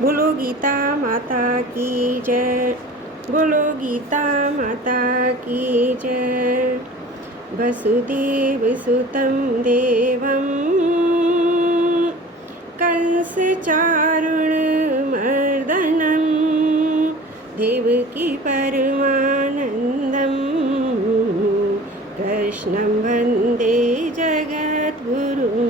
बोलो गीता माता की जय। बोलो गीता माता की जय। वसुदेव सुतं देवं कंस चारुण मर्दनं देवकी परमानंदं कृष्णं वन्दे जगद्गुरुं।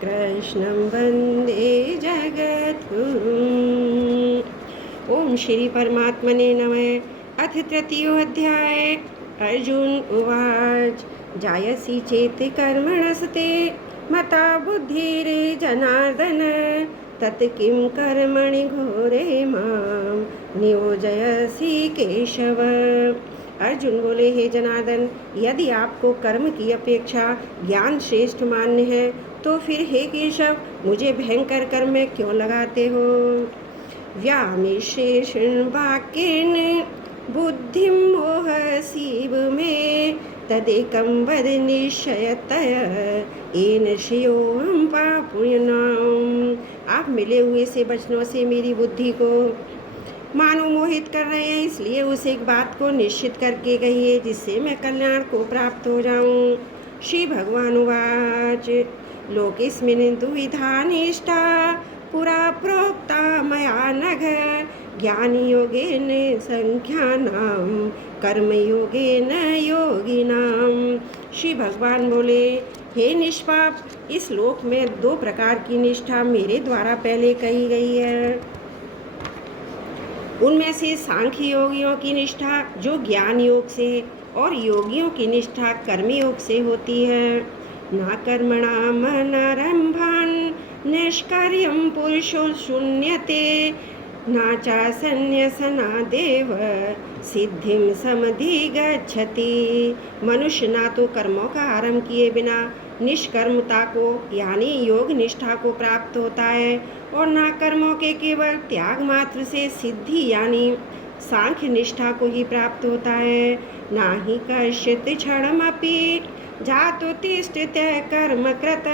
कृष्णं वन्दे जगद्गुरुम्। ओम श्री परमात्मने नमः। अथ तृतीयोऽध्याय। अर्जुन उवाच जायसी चेत् कर्मणस्ते मता बुद्धिर्जनार्दन तत् किं कर्मणि घोरे मां नियोजयसि केशव। अर्जुन बोले, हे जनार्दन, यदि आपको कर्म की अपेक्षा ज्ञान श्रेष्ठ मान्य है तो फिर हे केशव मुझे भयंकर कर्म में क्यों लगाते हो। व्यामिश्रेषण वाक्येन बुद्धिं मोहसीव में तदेकं वद निश्चयतया येन श्रेयोऽहं पापुनाम्। आप मिले हुए से वचनों से मेरी बुद्धि को मानो मोहित कर रहे हैं, इसलिए उस एक बात को निश्चित करके कहिए जिससे मैं कल्याण को प्राप्त हो जाऊं। श्री भगवान उवाच लोकेस्मिन् दुविधा निष्ठा पुरा प्रोक्ता मया नघ ज्ञानयोगेन संख्यानां कर्मयोगेन योगिनां। श्री भगवान बोले, हे निष्पाप, इस लोक में दो प्रकार की निष्ठा मेरे द्वारा पहले कही गई है। उनमें से सांख्य योगियों की निष्ठा जो ज्ञान योग से और योगियों की निष्ठा कर्म योग से होती है। न कर्मणाम नरम्भान् निष्कार्यं पुरुषो शून्यते न च संन्यसनादेव सिद्धिं समधिगच्छति। मनुष्य ना तो कर्मों का आरंभ किए बिना निष्कर्मता को यानी योग निष्ठा को प्राप्त होता है और ना कर्मों के केवल त्याग मात्र से सिद्धि यानी सांख्य निष्ठा को ही प्राप्त होता है। ना ही कश्चित् क्षणमपि जातु तिष्ठते कर्म कृत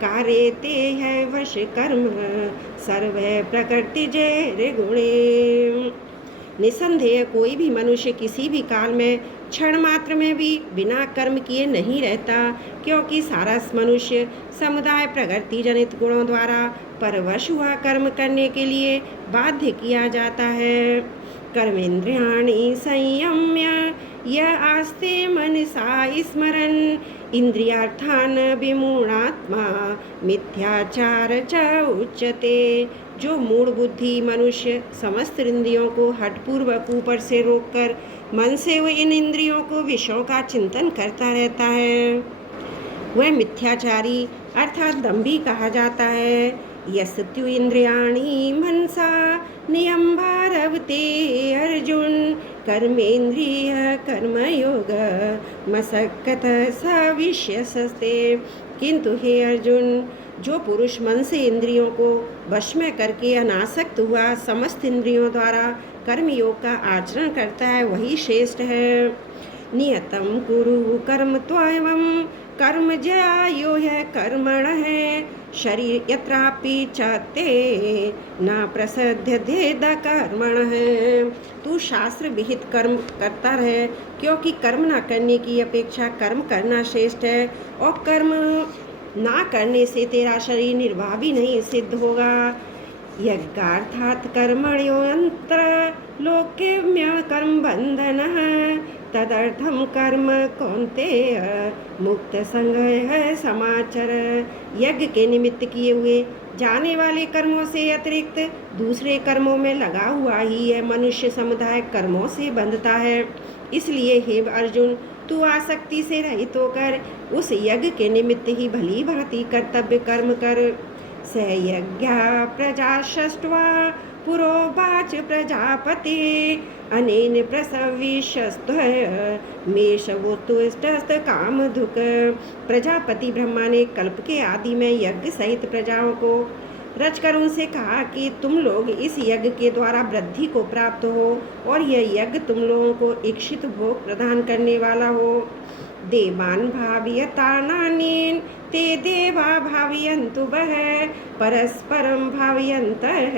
कार्यते है वश कर्म सर्वे प्रकृति जय गुणे। निसंदेह कोई भी मनुष्य किसी भी काल में क्षण मात्र में भी बिना कर्म किए नहीं रहता, क्योंकि सारा मनुष्य समुदाय प्रकृति जनित गुणों द्वारा परवश हुआ कर्म करने के लिए बाध्य किया जाता है। कर्मेंद्रियाणि संयम्य य आस्ते मनसा स्मरन् इंद्रियार्थान विमूढ़ात्मा मिथ्याचार च उच्यते। जो मूढ़ बुद्धि मनुष्य समस्त इंद्रियों को हठपूर्वक ऊपर से रोककर मन से वह इन इंद्रियों को विषयों का चिंतन करता रहता है, वह मिथ्याचारी अर्थात दंभी कहा जाता है। यस्तु इंद्रियाणि मनसा नियम्भारवते अर्जुन कर्मेन्द्रिय कर्मयोग मसक्कत सविष्यसस्ते। किंतु हे अर्जुन, जो पुरुष मन से इंद्रियों को वश में करके अनासक्त हुआ समस्त इंद्रियों द्वारा कर्म योग का आचरण करता है वही श्रेष्ठ है। नियतम कुरु कर्म त्वं कर्म ज्यायो है कर्मण है शरीर यत्रापि चाते न प्रसिद्ध्येद कर्मण है। तू शास्त्र विहित कर्म करता रहे, क्योंकि कर्म न करने की अपेक्षा कर्म करना श्रेष्ठ है और कर्म ना करने से तेरा शरीर निर्वाह भी नहीं सिद्ध होगा। यज्ञार्थात् कर्मण्योऽन्त्र लोकेम्य कर्म बंधनः तदर्थम कर्म कौन्तेय मुक्त संगः समाचर। यज्ञ के निमित्त किए हुए जाने वाले कर्मों से अतिरिक्त दूसरे कर्मों में लगा हुआ ही यह मनुष्य समुदाय कर्मों से बंधता है। इसलिए हे अर्जुन, तू आसक्ति से रहित होकर उस यज्ञ के निमित्त ही भली भांति कर्तव्य कर्म कर। स यज्ञा प्रजा षष्ट्वा पुरोवाच प्रजापति अनेन प्रसविष्यस्त्वय मेषवोत्तुष्टस्त कामधुक। प्रजापति ब्रह्मा ने कल्प के आदि में यज्ञ सहित प्रजाओं को रचकर उनसे कहा कि तुम लोग इस यज्ञ के द्वारा वृद्धि को प्राप्त हो और यह यज्ञ तुम लोगों को इच्छित भोग प्रदान करने वाला हो। देवान् भावयतानानीन् ते देवा भावयन्तु वः परस्परं भावयन्तः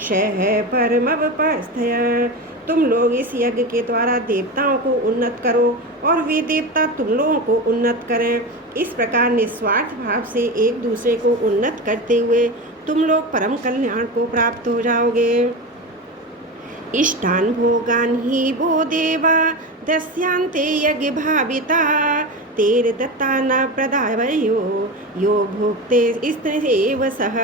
शः परमवपस्थय। तुम लोग इस यज्ञ के द्वारा देवताओं को उन्नत करो और वे देवता तुम लोगों को उन्नत करें। इस प्रकार निस्वार्थ भाव से एक दूसरे को उन्नत करते हुए तुम लोग परम कल्याण को प्राप्त हो जाओगे। इष्टान भोगान ही वो देवा दस्यांते यज्ञ भाविता तेर दत्ता न प्रदावयो यो भोक्ते स्त्रेव सह।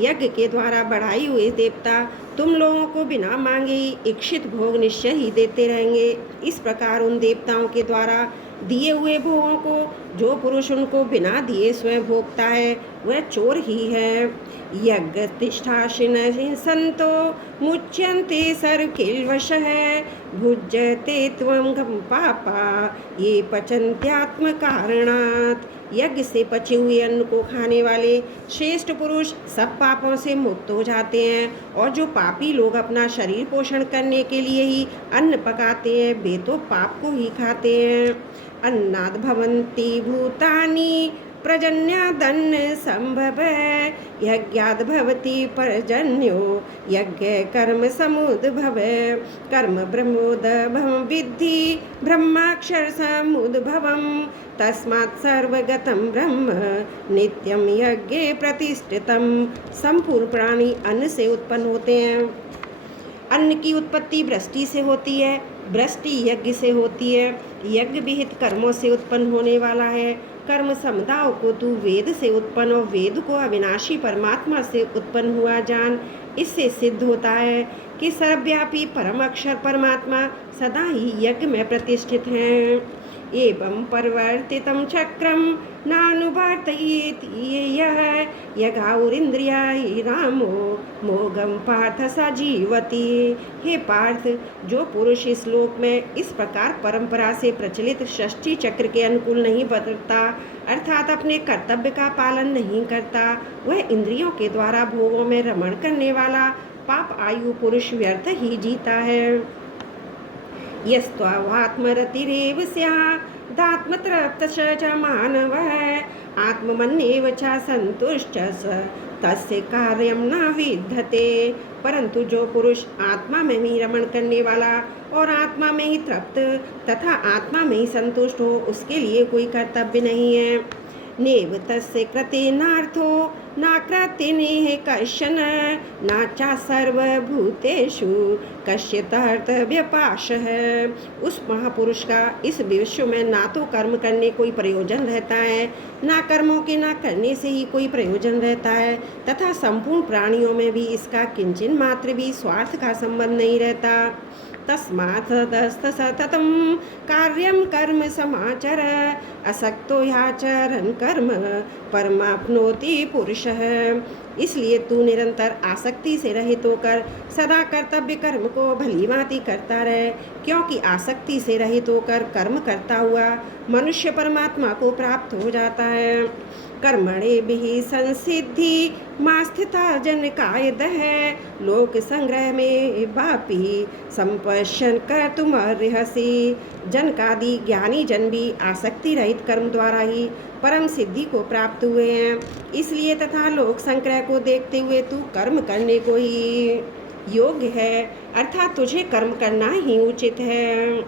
यज्ञ के द्वारा बढ़ाई हुए देवता तुम लोगों को बिना मांगे इच्छित भोग निश्चय ही देते रहेंगे। इस प्रकार उन देवताओं के द्वारा दिए हुए भोगों को जो पुरुष उनको बिना दिए स्वयं भोगता है वह चोर ही है। यज्ञ तिष्ठाशिन संतो मुच्यन्ते सर्वकिल्वशः भुज्यते त्वं गं पापा ये पचन्त्यात्म कारणात्। यज्ञ से पचे हुए अन्न को खाने वाले श्रेष्ठ पुरुष सब पापों से मुक्त हो जाते हैं और जो पापी लोग अपना शरीर पोषण करने के लिए ही अन्न पकाते हैं वे तो पाप को ही खाते हैं। अन्नाद् भवन्ति भूतानि प्रजन्यादन्न संभव यज्ञाद् भवति पर्जन्यो यज्ञ कर्म समुद्भव। कर्म ब्रह्मोद्भवं विद्धि ब्रह्माक्षर समुद्भवम् तस्मात् सर्वगतं ब्रह्म नित्यं यज्ञे प्रतिष्ठितम्। संपूर्ण प्राणी अन्न से उत्पन्न होते हैं। अन्न की उत्पत्ति वृष्टि से होती है, वृष्टि यज्ञ से होती है, यज्ञ विहित कर्मों से उत्पन्न होने वाला है। कर्म समुदायों को तू वेद से उत्पन्न और वेद को अविनाशी परमात्मा से उत्पन्न हुआ जान। इससे सिद्ध होता है कि सर्वव्यापी परम अक्षर परमात्मा सदा ही यज्ञ में प्रतिष्ठित हैं। एवं परिवर्तितं चक्रम नानुवर्तयेत् यः यज्ञाउरिन्द्रियाणि रामो मोघं पार्थ स जीवति। हे पार्थ, जो पुरुष इस लोक में इस प्रकार परंपरा से प्रचलित षष्ठी चक्र के अनुकूल नहीं बदलता अर्थात अपने कर्तव्य का पालन नहीं करता वह इंद्रियों के द्वारा भोगों में रमण करने वाला पाप आयु पुरुष व्यर्थ ही जीता है। यस्त्वात्मरतिरेव स्यादात्मतृप्तश्च च मानवः आत्मन्येव च संतुष्टः स तस्य कार्यं न विद्यते। परंतु जो पुरुष आत्मा में ही रमण करने वाला और आत्मा में ही तृप्त तथा आत्मा में ही संतुष्ट हो उसके लिए कोई कर्तव्य नहीं है। नेव तस्य कृते नार्थो नाकृतिनेह कश्चन न च सर्वभूतेषु कश्चित् व्यपाशः। उस महापुरुष का इस विश्व में ना तो कर्म करने कोई प्रयोजन रहता है ना कर्मों के ना करने से ही कोई प्रयोजन रहता है तथा संपूर्ण प्राणियों में भी इसका किंचन मात्र भी स्वार्थ का संबंध नहीं रहता। तस्मात् सततं कार्यं कर्म समाचर असक्तो ह्याचरन् कर्म परमाप्नोति पुरुषः। इसलिए तू निरंतर आसक्ति से रहित होकर सदा कर्तव्य कर्म को भलीभांति करता रहे, क्योंकि आसक्ति से रहित होकर कर्म करता हुआ मनुष्य परमात्मा को प्राप्त हो जाता है। कर्मणे भी संसिद्धि मां स्थिता जनकायदः लोक संग्रह में वापी संपश्यन कर्तुमर्हसि। जनकादि ज्ञानी जन भी आसक्ति रहित कर्म द्वारा ही परम सिद्धि को प्राप्त हुए हैं। इसलिए तथा लोक संग्रह को देखते हुए तू कर्म करने को ही योग्य है अर्थात तुझे कर्म करना ही उचित है।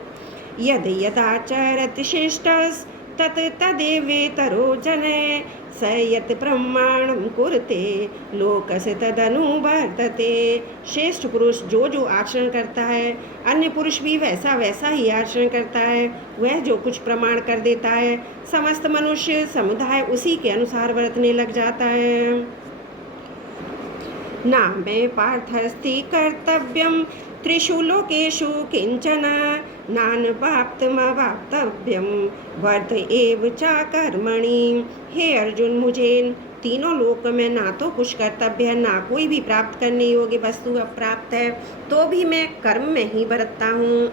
यद यदाचरति श्रेष्ठस् तत् तदेवेतरो जने स यत् प्रमाणं कुरुते लोकस्य तदनुवर्तते। श्रेष्ठ पुरुष जो जो आचरण करता है अन्य पुरुष भी वैसा वैसा ही आचरण करता है। वह जो कुछ प्रमाण कर देता है समस्त मनुष्य समुदाय उसी के अनुसार वर्तने लग जाता है। ना मे पार्थस्ति कर्तव्यं त्रिषु लोकेषु किंचन नानवाप्तमवाप्तव्यं वर्त एव च कर्मणि। हे अर्जुन, मुझे तीनों लोक में ना तो कुछ कर्तव्य है ना कोई भी प्राप्त करने योग्य वस्तु अप्राप्त है तो भी मैं कर्म में ही बरतता हूँ।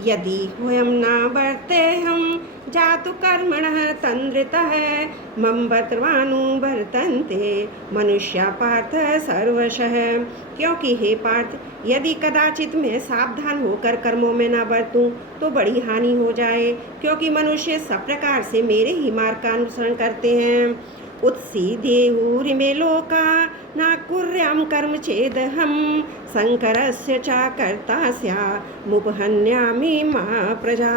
यदि वयं न वर्तेऽहं जातु कर्मणः तन्द्रितः मम वर्तमानुवर्तन्ते मनुष्या पार्थ सर्वशः। क्योंकि हे पार्थ, यदि कदाचित मैं सावधान होकर कर्मों में न बरतूं तो बड़ी हानि हो जाए, क्योंकि मनुष्य सब प्रकार से मेरे ही मार्ग का अनुसरण करते हैं। उत्सीदेयुरिमे लोका न कुर्यां कर्म चेदहं शंकरस्य च कर्ता स्यामुपहन्यामि मा प्रजा।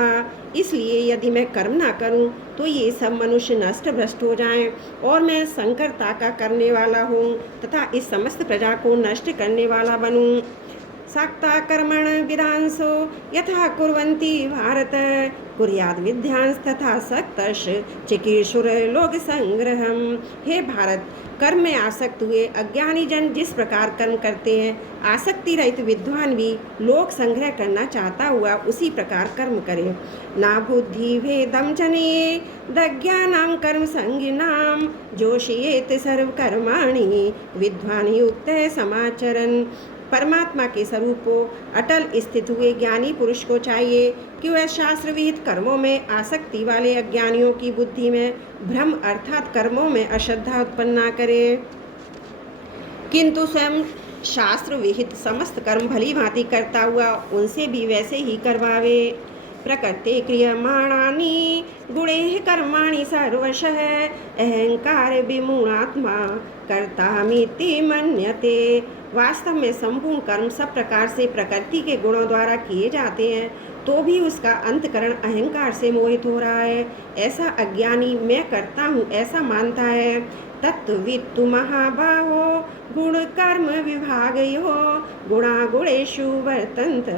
इसलिए यदि मैं कर्म ना करूं तो ये सब मनुष्य नष्ट भ्रष्ट हो जाएं और मैं शंकरता का करने वाला हूँ तथा इस समस्त प्रजा को नष्ट करने वाला बनूं। सक्ता कर्मण विदांसो यथा कुर्वन्ति भारत कुर्याद विद्यांस तथा सक्तश चिकीर्षुर लोक संग्रहम। हे भारत, कर्म में आसक्त हुए अज्ञानी जन जिस प्रकार कर्म करते हैं, आसक्ति रहित विद्वान भी लोक संग्रह करना चाहता हुआ उसी प्रकार कर्म करे। ना बुद्धि भेदम जने दज्ञानां कर्म संगिनाम जोशयेत सर्व कर्माणि विद्वान युक्त समाचरन। परमात्मा के स्वरूप को अटल स्थित हुए ज्ञानी पुरुष को चाहिए कि वह शास्त्र विहित कर्मों में आसक्ति वाले अज्ञानियों की बुद्धि में भ्रम अर्थात कर्मों में अश्रद्धा उत्पन्न न करे, किंतु स्वयं शास्त्र विहित समस्त कर्म भली भांति करता हुआ उनसे भी वैसे ही करवावे। प्रकृते क्रियमाणानि गुणैः कर्माणि सर्वशः अहंकार विमूढ़ात्मा कर्तामिति मन्यते। वास्तव में संपूर्ण कर्म सब प्रकार से प्रकृति के गुणों द्वारा किए जाते हैं, तो भी उसका अंतकरण अहंकार से मोहित हो रहा है। ऐसा अज्ञानी मैं करता हूँ ऐसा मानता है। तत्त्ववित्तु महाबाहो गुण कर्म विभागयो गुणा गुणेषु वर्तन्त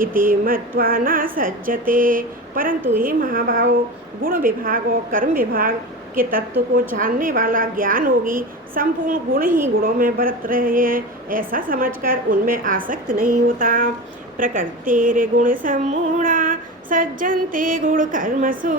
इति मत्वा न सज्जते। परंतु हे महाभाव, गुण विभाग और कर्म विभाग के तत्व को जानने वाला ज्ञान योगी संपूर्ण गुण ही गुणों में बरत रहे हैं, ऐसा समझकर उनमें आसक्त नहीं होता। प्रकृतेर गुण सम्मूढ़ा सज्जन्ते गुण कर्मसु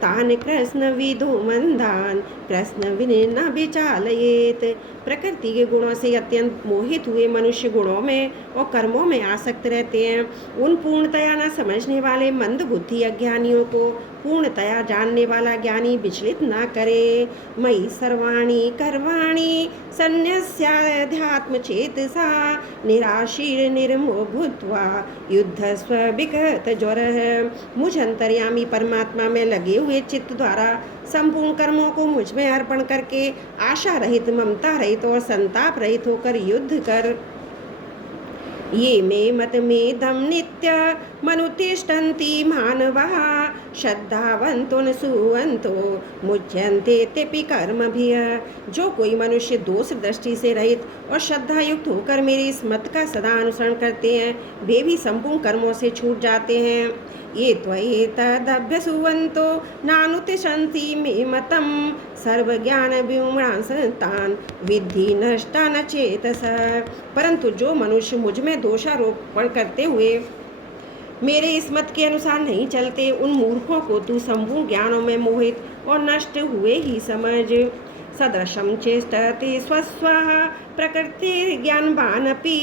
तान कृष्ण विदु मंदान कृष्ण विने न विचालयेत। प्रकृति के गुणों से अत्यंत मोहित हुए मनुष्य गुणों में और कर्मों में आसक्त रहते हैं। उन पूर्णतया न समझने वाले मंद बुद्धि अज्ञानियों को पूर्णतया जानने वाला ज्ञानी विचलित न करे। मयि सर्वाणि कर्माणि सन्न्यस्याध्यात्म चेतसा निराशीर निर्मोह भूत्वा युद्धस्व विगत ज्वरः। मुझ अंतर्यामी परमात्मा में लगे हुए चित्त द्वारा संपूर्ण कर्मों को मुझ में अर्पण करके आशा रहित, ममता रहित और संताप रहित होकर युद्ध कर। ये मे मत में दम नित्य मनुतिष्ठन्ति मानवाः श्रद्धावन्तो न सुवन्तो मुच्यन्ते तेपि कर्मभिः। जो कोई मनुष्य दोष दृष्टि से रहित और श्रद्धा युक्त होकर मेरे इस मत का सदा अनुसरण करते हैं, वे भी संपूर्ण कर्मों से छूट जाते हैं। ये त्वयेतदभ्यसुवन्तो नानुतिष्ठन्ति मे मतं सर्वज्ञान विमूढ़ांस्तान् विद्धि नष्टा न चेतसः। परंतु जो मनुष्य मुझ में दोषारोपण करते हुए मेरे इस मत के अनुसार नहीं चलते, उन मूर्खों को तू संपूर्ण ज्ञानों में मोहित और नष्ट हुए ही समझ। सदृशं चेष्टते स्वस्वः प्रकृतिर्ज्ञानवानपि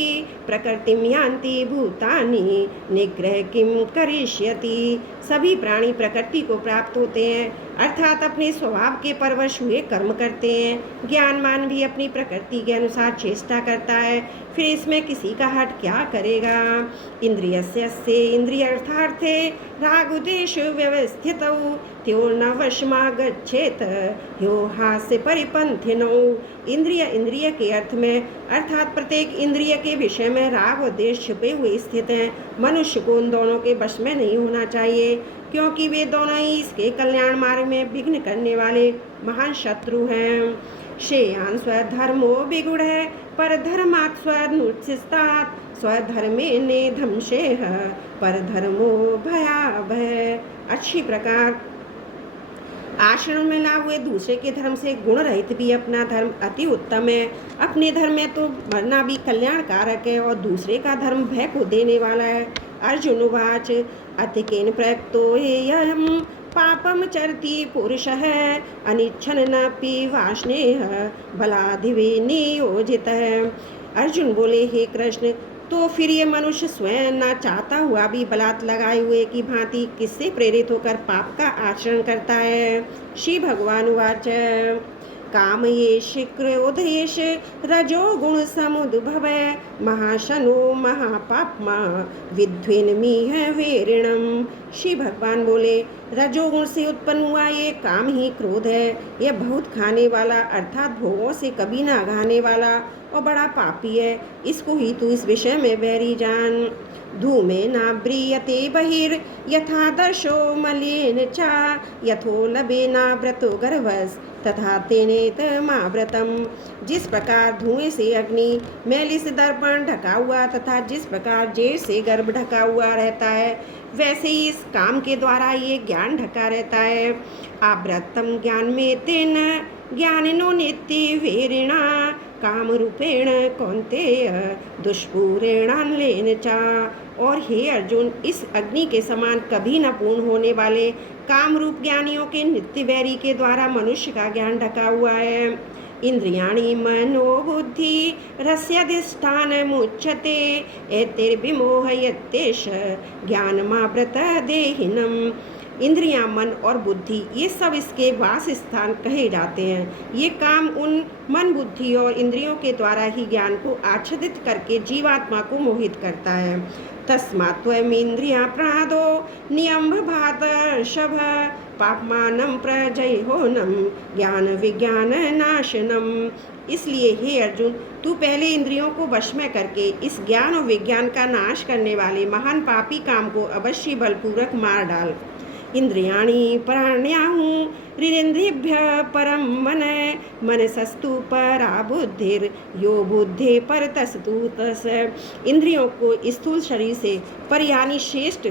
प्रकृतिं यान्ति भूतानि निग्रह किं करिष्यति। सभी प्राणी प्रकृति को प्राप्त होते हैं, अर्थात अपने स्वभाव के परवश हुए कर्म करते हैं। ज्ञानवान भी अपनी प्रकृति के अनुसार चेष्टा करता है, फिर इसमें किसी का हट क्या करेगा। इंद्रियस्य इंद्रियार्थार्थे रागुदेश व्यवस्थितौ त्योर्न वशमागच्छेत यो हास्य परिपंथिनौ। इंद्रिय के अर्थ में अर्थात प्रत्येक इंद्रिय के विषय में राग और देश छिपे हुए स्थित हैं। मनुष्य को उन दोनों के वश में नहीं होना चाहिए, क्योंकि वे दोनों ही इसके कल्याण मार्ग में विघ्न करने वाले महान शत्रु हैं। श्रेयान् स्वधर्मो विगुण है पर धर्मात् स्वनुच्छिष्टात् स्वधर्मे नेधंशेह पर धर्मो भयाभय। अच्छी प्रकार आश्रम में लाभ हुए दूसरे के धर्म से गुण रहित भी अपना धर्म अति उत्तम है। अपने धर्म में तो मरना भी कल्याणकारक है और दूसरे का धर्म भय को देने वाला है। अर्जुन उवाच अतिकेन प्रयुक्तो येयं पापम चरति पुरुषः अनिच्छन नपि वाष्णेय बलाधिवे नियोजितः। अर्जुन बोले, हे कृष्ण, तो फिर ये मनुष्य स्वयं ना चाहता हुआ भी बलात् लगाए हुए की भांति किससे प्रेरित होकर पाप का आचरण करता है। श्री भगवान उवाच काम येष क्रोधेश रजो गुण समुद्भव महाशनो महापाप्मा विद्विन्मीह वेरिणम। श्री भगवान बोले, रजोगुण से उत्पन्न हुआ ये काम ही क्रोध है। यह बहुत खाने वाला अर्थात भोगों से कभी ना घाने वाला और बड़ा पापी है। इसको ही तू इस विषय में बैरी जान। धूमे न ब्रियते बहिर् यथा दर्शो मलेन चा यथो लबे नाव्रतो गर्भस् तथा तेनेत माव्रतम। जिस प्रकार धुएं से अग्नि मैली से दर्पण ढका हुआ तथा जिस प्रकार जेठ से गर्भ ढका हुआ रहता है, वैसे ही इस काम के द्वारा ये ज्ञान ढका रहता है। आव्रतम ज्ञान में तेन ज्ञानिनो नित्य वेरिणा काम रूपेण कौन्तेय दुष्पूरेणान्लेन चा। और हे अर्जुन, इस अग्नि के समान कभी न पूर्ण होने वाले काम रूप ज्ञानियों के नित्य वैरी के द्वारा मनुष्य का ज्ञान ढका हुआ है। इंद्रियाणि मनो बुद्धि रस्याधिष्ठान मुच्यते एतैर्विमोहयत्येष ज्ञानमावृत देहिनम्। इंद्रियां, मन और बुद्धि ये सब इसके वास स्थान कहे जाते हैं। ये काम उन मन, बुद्धि और इंद्रियों के द्वारा ही ज्ञान को आच्छादित करके जीवात्मा को मोहित करता है। तस्मात् त्वमिन्द्रिया प्रणादो नियम भात शभ पापमानं प्रजह्योनं ज्ञान विज्ञान नाशनम। इसलिए हे अर्जुन, तू पहले इंद्रियों को वश में करके इस ज्ञान और विज्ञान का नाश करने वाले महान पापी काम को अवश्य बलपूर्वक मार डाल। इंद्रियाणि प्राण्याहुरिन्द्रिभ्यः परं मनसस्तु परा बुद्धिर् यो बुद्धि परतस्तु तस्। इंद्रियों को स्थूल शरीर से पर यानी श्रेष्ठ,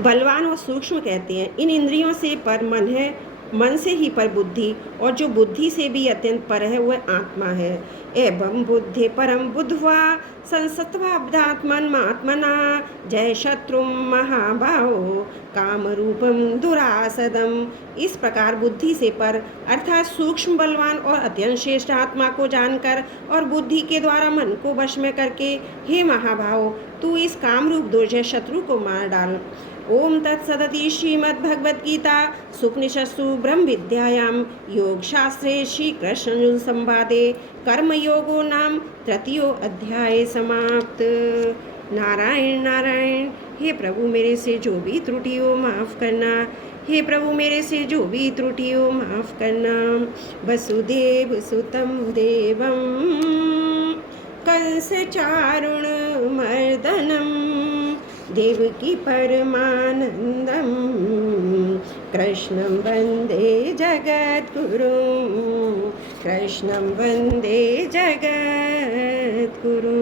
बलवान और सूक्ष्म कहते हैं। इन इंद्रियों से पर मन है, मन से ही पर बुद्धि, और जो बुद्धि से भी अत्यंत पर है वह आत्मा है। एवं बुद्धि परम बुद्ध्वा संसत्वाब्दात्मन्मात्मना जय शत्रु महाबाहो काम रूपम दुरासदम। इस प्रकार बुद्धि से पर अर्थात सूक्ष्म, बलवान और अत्यंत श्रेष्ठ आत्मा को जानकर और बुद्धि के द्वारा मन को वश में करके हे महाभाव, तू इस काम रूप दुर्जय शत्रु को मार डाल। ओम तत्सदिति श्रीमद्भगवद्गीता सुपनिषत्सु ब्रह्म विद्यायां योग शास्त्रे श्री कृष्ण संवादे कर्म योगो नाम तृतीयो अध्याय समाप्त। नारायण नारायण। हे प्रभु, मेरे से जो भी त्रुटि हो माफ़ करना। हे प्रभु, मेरे से जो भी त्रुटि हो माफ़ करना। वसुदेव सुतं देवं कंस चारुण मर्दनम देवकी परमानंदम कृष्णं वंदे जगद्गुरुं कृष्णं वंदे जगद्गुरुं।